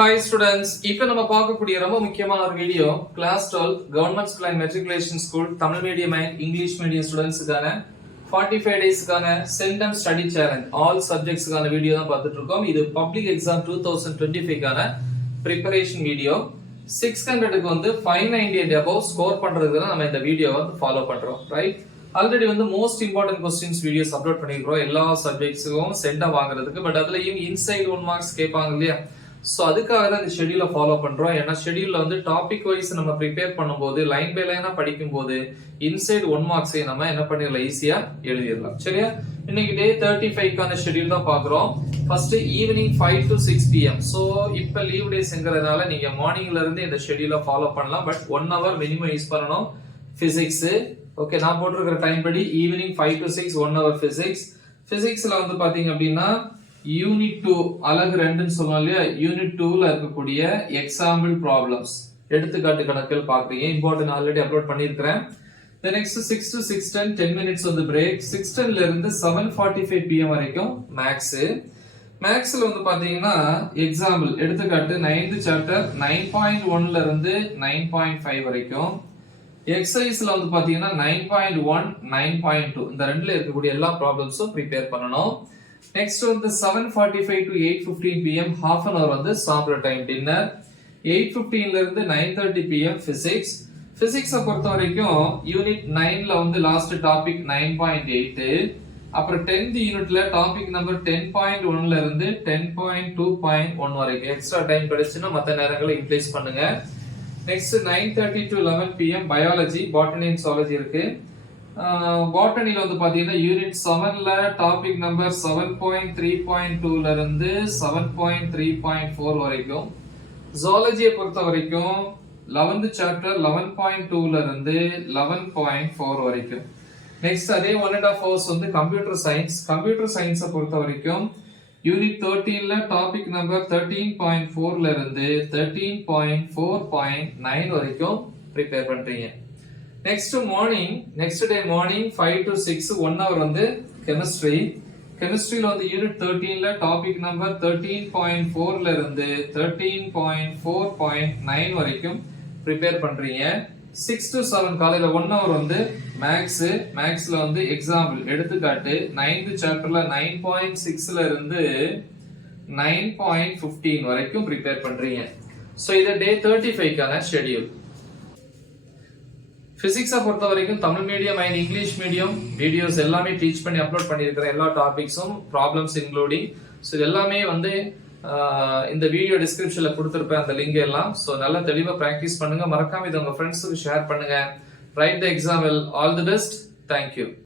Hi students, இப்போ நம்ம பார்க்கக்கூடிய ரொம்ப முக்கியமான ஒரு video class 12 government school and matriculation school Tamil medium and English medium ஸ்டூடெண்ட்ஸ்க்கான 45 டேஸ்க்கான சென்டம் ஸ்டடி சேலஞ்ச் ஆல் சப்ஜெக்ட்ஸ்க்கான வீடியோ தான் பார்த்துட்டு இருக்கோம். இது பப்ளிக் எக்ஸாம் 2025க்கான ப்ரிப்பரேஷன் வீடியோ. 600க்கு வந்து 590 and above ஸ்கோர் பண்றதுக்கு தான் நம்ம இந்த வீடியோவை வந்து ஃபாலோ பண்றோம், ரைட்? ஆல்ரெடி வந்து most important questions videos upload பண்ணிருக்கோம் எல்லா சப்ஜெக்ட்ஸ்க்கும் சென்டம் வாங்குறதுக்கு. பட் அதுலயும் இன்சைட் 1 மார்க்ஸ் கேட்பாங்க இல்லையா? சோ அதுக்காக தான் இந்த ஷெட்யூலை ஃபாலோ பண்றோம். ஏன்னா ஷெட்யூல்ல வந்து டாபிக் வைஸ் நம்ம ப்ரிப்பேர் பண்ணும்போது லைன் பை லைனா படிக்கும்போது இன்சைட் 1 மார்க்ஸை நம்ம என்ன பண்ணிடலாம், ஈஸியா எழுதிடலாம். சரியா? இன்னைக்கு டே 35க்கான ஷெட்யூல் தான் பாக்குறோம். First evening 5 to 6 pm. So இப்ப லீவ் டேஸ்ங்கறதால நீங்க மார்னிங்ல இருந்து இந்த ஷெட்யூலை ஃபாலோ பண்ணலாம். பட் 1 hour மினிமம் யூஸ் பண்ணனும் பிசிக்ஸ். ஓகே, நான் போட்டுருக்கிற டைம் படி ஈவினிங் 5 to 6 1 hour பிசிக்ஸ். பிசிக்ஸ்ல வந்து பாத்தீங்க அப்படின்னா யூனிட் 2 அலகு 2 ன்னு சொல்றோம் இல்லையா? யூனிட் 2ல இருக்கக்கூடிய எக்ஸாம்பிள் ப்ராப்ளம்ஸ் எடுத்துக்காட்டு கணக்குகள் பாக்குறீங்க. இம்பார்ட்டன்ட் ஆல்ரெடி அப்லோட் பண்ணிருக்கேன். The next 6 to 6:10 10 minutes வந்து பிரேக். 6:10 ல இருந்து 7:45 pm வரைக்கும் மேக்ஸ். மேக்ஸ்ல வந்து பாத்தீங்கன்னா எக்ஸாம்பிள் எடுத்துக்காட்டு 9th சாப்டர் 9.1 ல இருந்து 9.5 வரைக்கும். எக்ஸசைஸ்ல வந்து பாத்தீங்கன்னா 9.1 9.2 இந்த ரெண்டுல இருக்கக்கூடிய எல்லா ப்ராப்ளம்ஸும் ப்ரிப்பேர் பண்ணனும். நெக்ஸ்ட் வந்து 7:45 to 8:15 pm half an hour வந்து சாப்பிட்ற டைம் டின்னர். 8:15 ல இருந்து 9:30 pm பிசிக்ஸ். பிசிக்ஸை பொறுத்த வரைக்கும் யூனிட் 9ல வந்து லாஸ்ட் டாபிக் 9.8. அப்புறம் 10th யூனிட்ல டாபிக் நம்பர் 10.1 ல இருந்து 10.2.1 வரைக்கும் எக்ஸ்ட்ரா டைம் கிடைச்சுன்னா மற்ற நேரங்களை யூட்டிலைஸ் பண்ணுங்க. Next 9:30 to 11 pm biology, botany and zoology இருக்கு. பாட்டனில வந்து பாத்தீங்கன்னா யூனிட் 7ல டாபிக் நம்பர் 7.3.2 ல இருந்து 7.3.4 வரைக்கும். ஜூவாலஜியை பொறுத்த வரைக்கும் 11th சாப்டர் 11.2 ல இருந்து 11.4 வரைக்கும். நெக்ஸ்ட் அதே 1.5 hours வந்து கம்ப்யூட்டர் சயின்ஸ். கம்ப்யூட்டர் சயின்ஸை பொறுத்த வரைக்கும் யூனிட் 13ல டாபிக் நம்பர் 13.4 ல இருந்து 13.4.9 வரைக்கும் ப்ரிப்பேர் பண்றீங்க. Next day morning 5 to 6 1 hour வந்து கெமிஸ்ட்ரி. கெமிஸ்ட்ரியில வந்து யூனிட் 13ல டாபிக் நம்பர் 13.4 ல இருந்து 13.4.9 வரைக்கும் ப்ரிப்பேர் பண்றீங்க. 6 to 7 காலையில 1 hour வந்து மேக்ஸ். மேக்ஸ்ல வந்து எக்ஸாம்பிள் எடுத்துக்காட்டு 9th சாப்டர்ல 9.6 ல இருந்து 9.15 வரைக்கும் ப்ரிப்பேர் பண்றீங்க. சோ இது டே 35க்கான ஷெட்யூல். பிசிக்ஸை பொறுத்த வரைக்கும் Tamil medium and English medium videos எல்லாமே டீச் பண்ணி அப்லோட் பண்ணியிருக்கிற எல்லா டாபிக்ஸும் ப்ராப்ளம்ஸ் இன்க்ளூடிங். ஸோ எல்லாமே வந்து இந்த வீடியோ டிஸ்கிரிப்ஷன்ல கொடுத்துருப்பேன் அந்த லிங்க் எல்லாம். ஸோ நல்லா தெளிவாக ப்ராக்டிஸ் பண்ணுங்க. மறக்காம இதை உங்க ஃப்ரெண்ட்ஸுக்கு ஷேர் பண்ணுங்க. Right the exam well. All the best. Thank you.